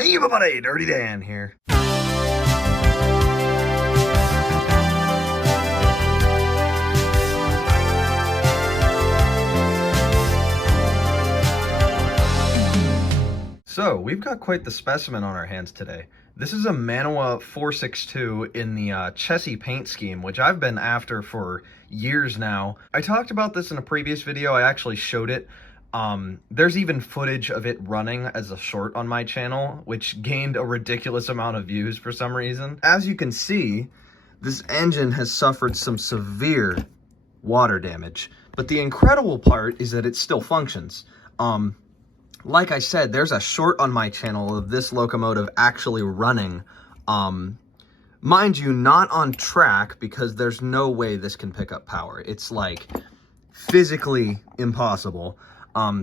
Hey everybody, Dirty Dan here. So, we've got quite the specimen on our hands today. This is a Mantua 462 in the Chessie paint scheme, which I've been after for years now. I talked about this in a previous video, I actually showed it. There's even footage of it running as a short on my channel, which gained a ridiculous amount of views for some reason. As you can see, this engine has suffered some severe water damage, but the incredible part is that it still functions. Like I said, there's a short on my channel of this locomotive actually running. Mind you, not on track, because there's no way this can pick up power. It's like physically impossible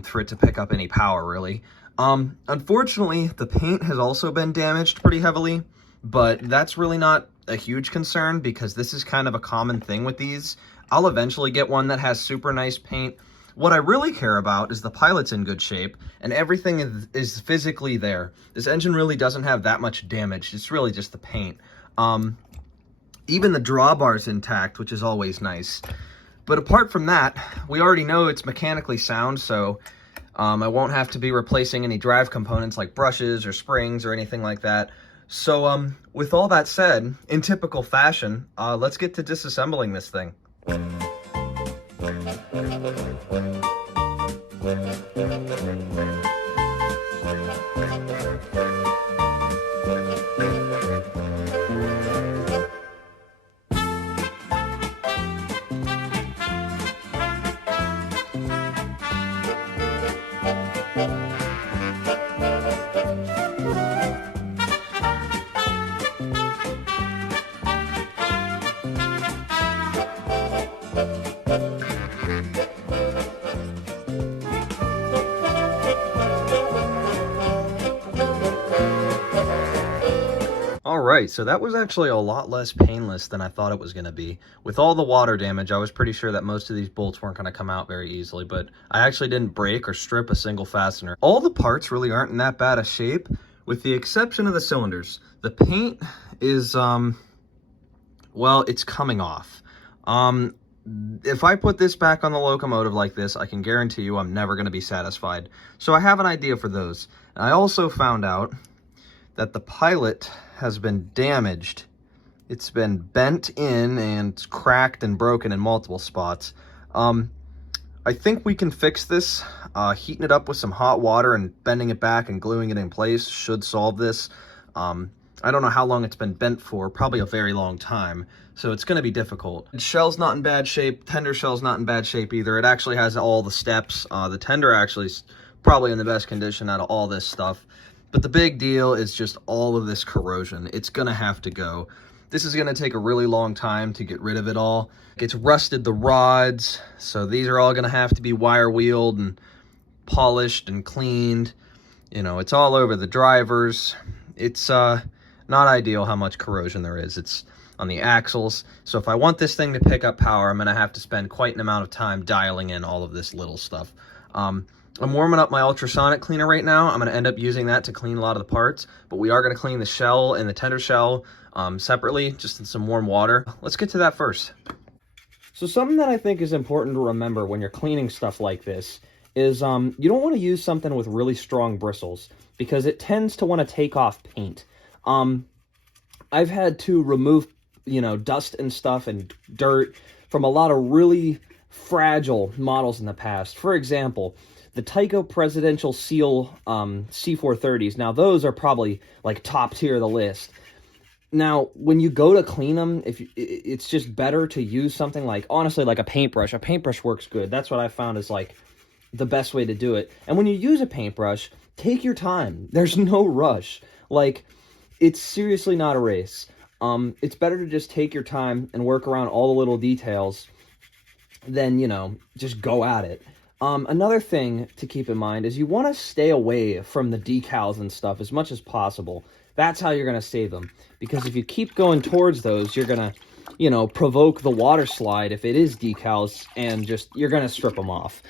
for it to pick up any power, really. Unfortunately, the paint has also been damaged pretty heavily, but that's really not a huge concern because this is kind of a common thing with these. I'll eventually get one that has super nice paint. What I really care about is the pilot's in good shape and everything is physically there. This engine really doesn't have that much damage. It's really just the paint. Even the drawbar's intact, which is always nice. But apart from that, we already know it's mechanically sound, so I won't have to be replacing any drive components like brushes or springs or anything like that. So with all that said, in typical fashion, let's get to disassembling this thing. Alright, so that was actually a lot less painless than I thought it was going to be. With all the water damage, I was pretty sure that most of these bolts weren't going to come out very easily, but I actually didn't break or strip a single fastener. All the parts really aren't in that bad a shape, with the exception of the cylinders. The paint is, well, it's coming off. If I put this back on the locomotive like this, I can guarantee you I'm never going to be satisfied. So I have an idea for those. And I also found out that the pilot has been damaged. It's been bent in and cracked and broken in multiple spots. I think we can fix this. Heating it up with some hot water and bending it back and gluing it in place should solve this. I don't know how long it's been bent for, probably a very long time, so it's going to be difficult. The shell's not in bad shape, tender shell's not in bad shape either. It actually has all the steps. The tender actually is probably in the best condition out of all this stuff. But the big deal is just all of this corrosion. It's going to have to go. This is going to take a really long time to get rid of it all. It's rusted the rods, so these are all going to have to be wire wheeled and polished and cleaned. You know, it's all over the drivers. It's not ideal how much corrosion there is. It's on the axles. So if I want this thing to pick up power, I'm going to have to spend quite an amount of time dialing in all of this little stuff. I'm warming up my ultrasonic cleaner right now. I'm going to end up using that to clean a lot of the parts, but we are going to clean the shell and the tender shell separately, just in some warm water. Let's get to that first. So something that I think is important to remember when you're cleaning stuff like this is you don't want to use something with really strong bristles because it tends to want to take off paint. I've had to remove, you know, dust and stuff and dirt from a lot of really fragile models in the past. For example, the Tyco Presidential Seal C430s. Now, those are probably like top tier of the list. Now, when you go to clean them, it's just better to use something like, honestly, like a paintbrush. A paintbrush works good. That's what I found is like the best way to do it. And when you use a paintbrush, take your time. There's no rush. Like, it's seriously not a race. It's better to just take your time and work around all the little details than, you know, just go at it. Another thing to keep in mind is you want to stay away from the decals and stuff as much as possible. That's how you're going to save them. Because if you keep going towards those, you're going to, you know, provoke the water slide if it is decals, and just, you're going to strip them off.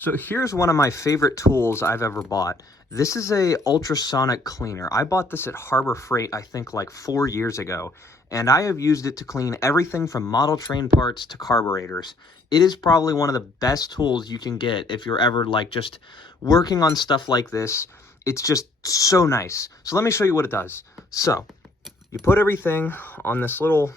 So here's one of my favorite tools I've ever bought. This is a ultrasonic cleaner. I bought this at Harbor Freight, I think like 4 years ago, and I have used it to clean everything from model train parts to carburetors. It is probably one of the best tools you can get if you're ever like just working on stuff like this. It's just so nice. So let me show you what it does. So you put everything on this little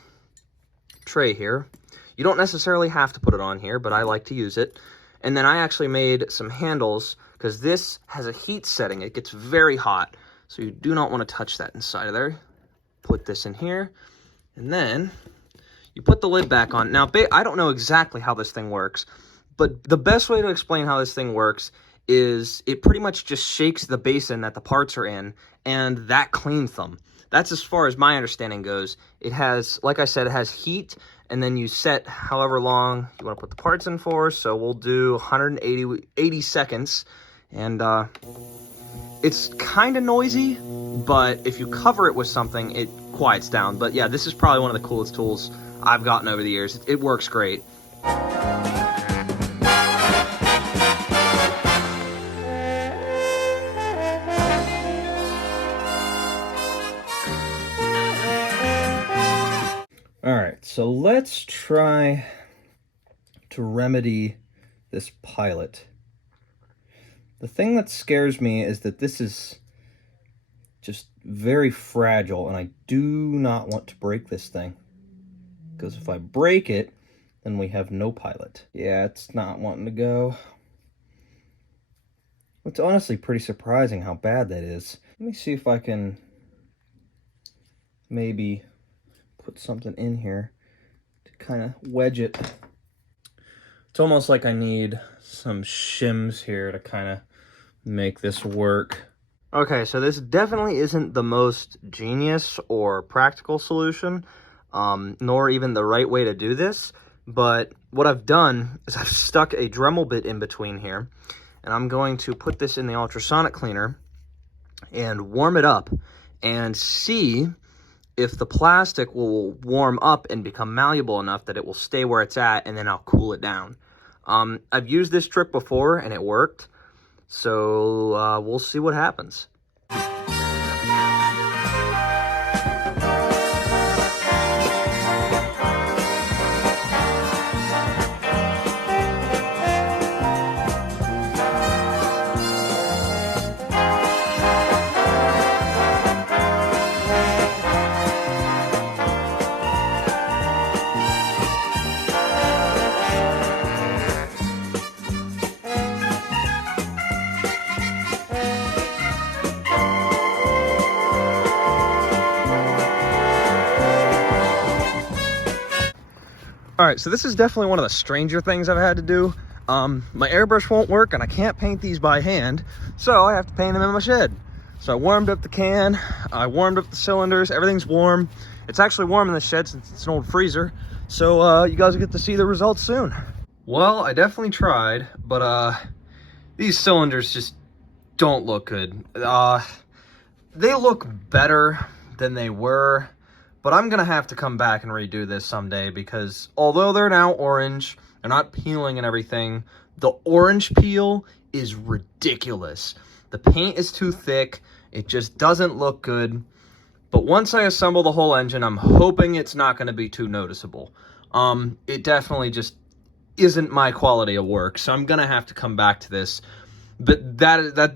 tray here. You don't necessarily have to put it on here, but I like to use it. And then I actually made some handles because this has a heat setting. It gets very hot, so you do not want to touch that inside of there. Put this in here, and then you put the lid back on. Now, I don't know exactly how this thing works, but the best way to explain how this thing works is it pretty much just shakes the basin that the parts are in, and that cleans them. That's as far as my understanding goes. It has, like I said, it has heat, and then you set however long you want to put the parts in for. So we'll do 180 seconds, and it's kind of noisy, but if you cover it with something, it quiets down. But yeah, this is probably one of the coolest tools I've gotten over the years. It works great. All right, so let's try to remedy this pilot. The thing that scares me is that this is just very fragile, and I do not want to break this thing. Because if I break it, then we have no pilot. Yeah, it's not wanting to go. It's honestly pretty surprising how bad that is. Let me see if I can maybe put something in here to kind of wedge it. It's almost like I need some shims here to kind of make this work. Okay, so this definitely isn't the most genius or practical solution, nor even the right way to do this, but what I've done is I've stuck a Dremel bit in between here, and I'm going to put this in the ultrasonic cleaner and warm it up and see if the plastic will warm up and become malleable enough that it will stay where it's at, and then I'll cool it down. I've used this trick before and it worked, so we'll see what happens. All right, so this is definitely one of the stranger things I've had to do. My airbrush won't work and I can't paint these by hand, so I have to paint them in my shed. So I warmed up the can, I warmed up the cylinders, everything's warm. It's actually warm in the shed since it's an old freezer, so you guys will get to see the results soon. Well, I definitely tried, but these cylinders just don't look good. They look better than they were, but I'm gonna have to come back and redo this someday because although they're now orange, they're not peeling and everything, the orange peel is ridiculous. The paint is too thick, it just doesn't look good. But once I assemble the whole engine, I'm hoping it's not gonna be too noticeable. It definitely just isn't my quality of work, so I'm gonna have to come back to this. But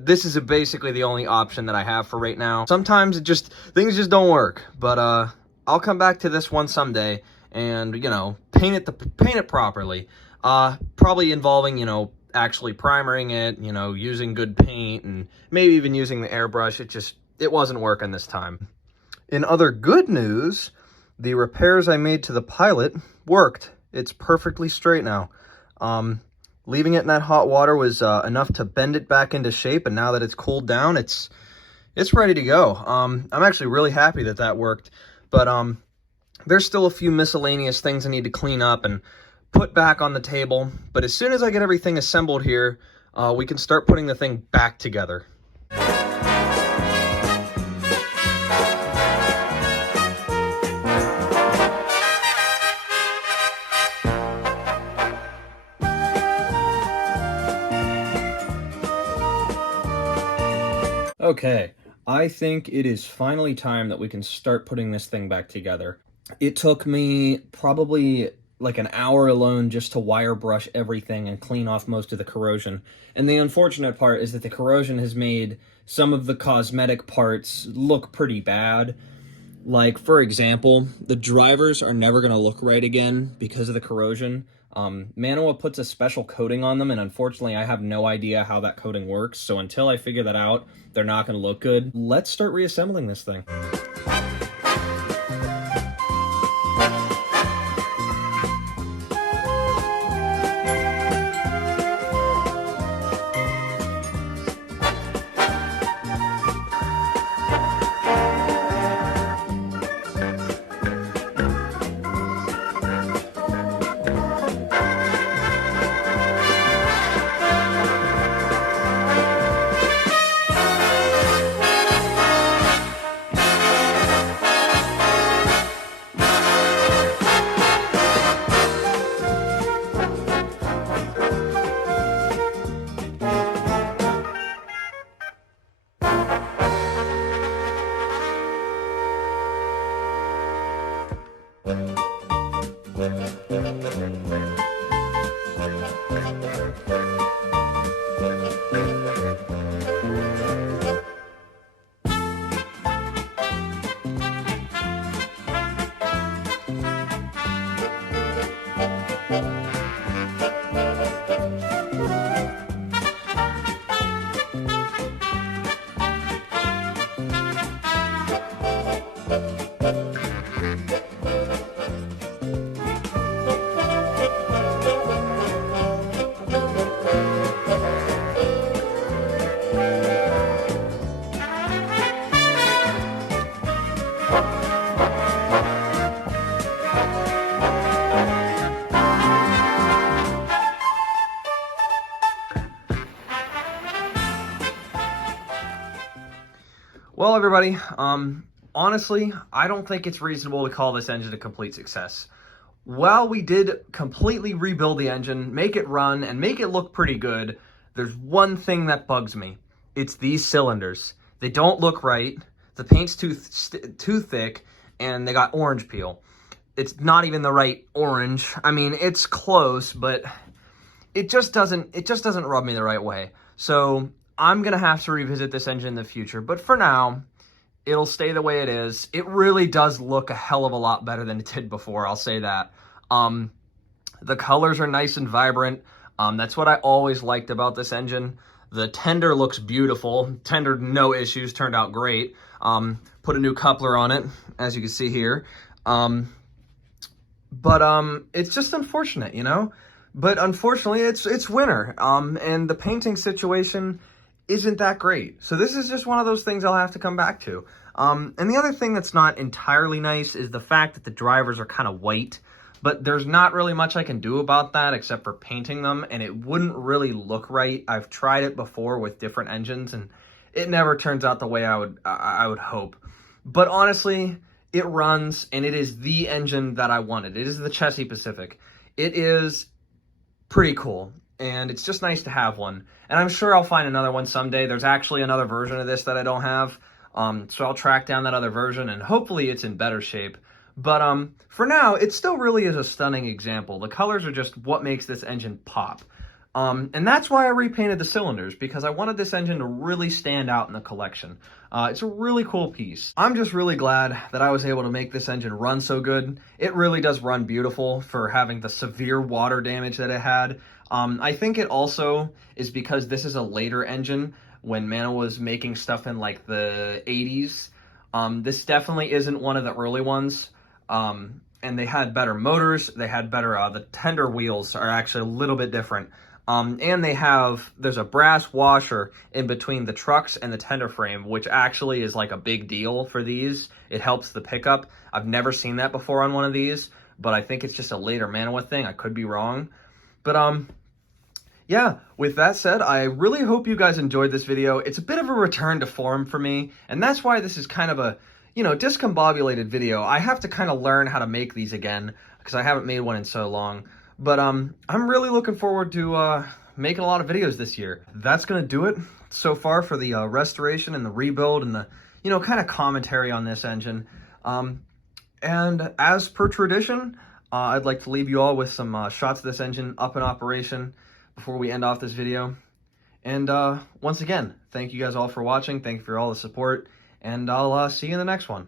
this is basically the only option that I have for right now. Sometimes things just don't work, but I'll come back to this one someday and, you know, paint it properly. Probably involving, you know, actually primering it, you know, using good paint, and maybe even using the airbrush. It wasn't working this time. In other good news, the repairs I made to the Pilot worked. It's perfectly straight now. Leaving it in that hot water was enough to bend it back into shape, and now that it's cooled down, it's ready to go. I'm actually really happy that that worked, but there's still a few miscellaneous things I need to clean up and put back on the table. But as soon as I get everything assembled here, we can start putting the thing back together. Okay, I think it is finally time that we can start putting this thing back together. It took me probably like an hour alone just to wire brush everything and clean off most of the corrosion. And the unfortunate part is that the corrosion has made some of the cosmetic parts look pretty bad. Like, for example, the drivers are never going to look right again because of the corrosion. Mantua puts a special coating on them, and unfortunately I have no idea how that coating works, so until I figure that out, they're not going to look good. Let's start reassembling this thing. Well, everybody, honestly, I don't think it's reasonable to call this engine a complete success. While we did completely rebuild the engine, make it run, and make it look pretty good, there's one thing that bugs me. It's these cylinders. They don't look right, the paint's too thick, and they got orange peel. It's not even the right orange. I mean, it's close, but it just doesn't rub me the right way. So I'm going to have to revisit this engine in the future, but for now, it'll stay the way it is. It really does look a hell of a lot better than it did before, I'll say that. The colors are nice and vibrant. That's what I always liked about this engine. The tender looks beautiful. Tender, no issues, turned out great. Put a new coupler on it, as you can see here. But it's just unfortunate, you know? But unfortunately, it's winter, and the painting situation isn't that great. So this is just one of those things I'll have to come back to. And the other thing that's not entirely nice is the fact that the drivers are kind of white, but there's not really much I can do about that except for painting them, and it wouldn't really look right. I've tried it before with different engines, and it never turns out the way I would hope. But honestly, it runs, and it is the engine that I wanted. It is the Chessie Pacific. It is pretty cool, and it's just nice to have one. And I'm sure I'll find another one someday. There's actually another version of this that I don't have, so I'll track down that other version, and hopefully it's in better shape. But for now, it still really is a stunning example. The colors are just what makes this engine pop. And that's why I repainted the cylinders, because I wanted this engine to really stand out in the collection. It's a really cool piece. I'm just really glad that I was able to make this engine run so good. It really does run beautiful for having the severe water damage that it had. I think it also is because this is a later engine when Mantua was making stuff in like the 80s. This definitely isn't one of the early ones. And they had better motors, they had better, the tender wheels are actually a little bit different. And there's a brass washer in between the trucks and the tender frame, which actually is like a big deal for these. It helps the pickup. I've never seen that before on one of these, but I think it's just a later Mantua thing. I could be wrong. But yeah, with that said, I really hope you guys enjoyed this video. It's a bit of a return to form for me, and that's why this is kind of a, discombobulated video. I have to kind of learn how to make these again, because I haven't made one in so long. But I'm really looking forward to making a lot of videos this year. That's gonna do it so far for the restoration and the rebuild and the, kind of commentary on this engine. And as per tradition, I'd like to leave you all with some shots of this engine up in operation before we end off this video. And once again, thank you guys all for watching. Thank you for all the support, and I'll see you in the next one.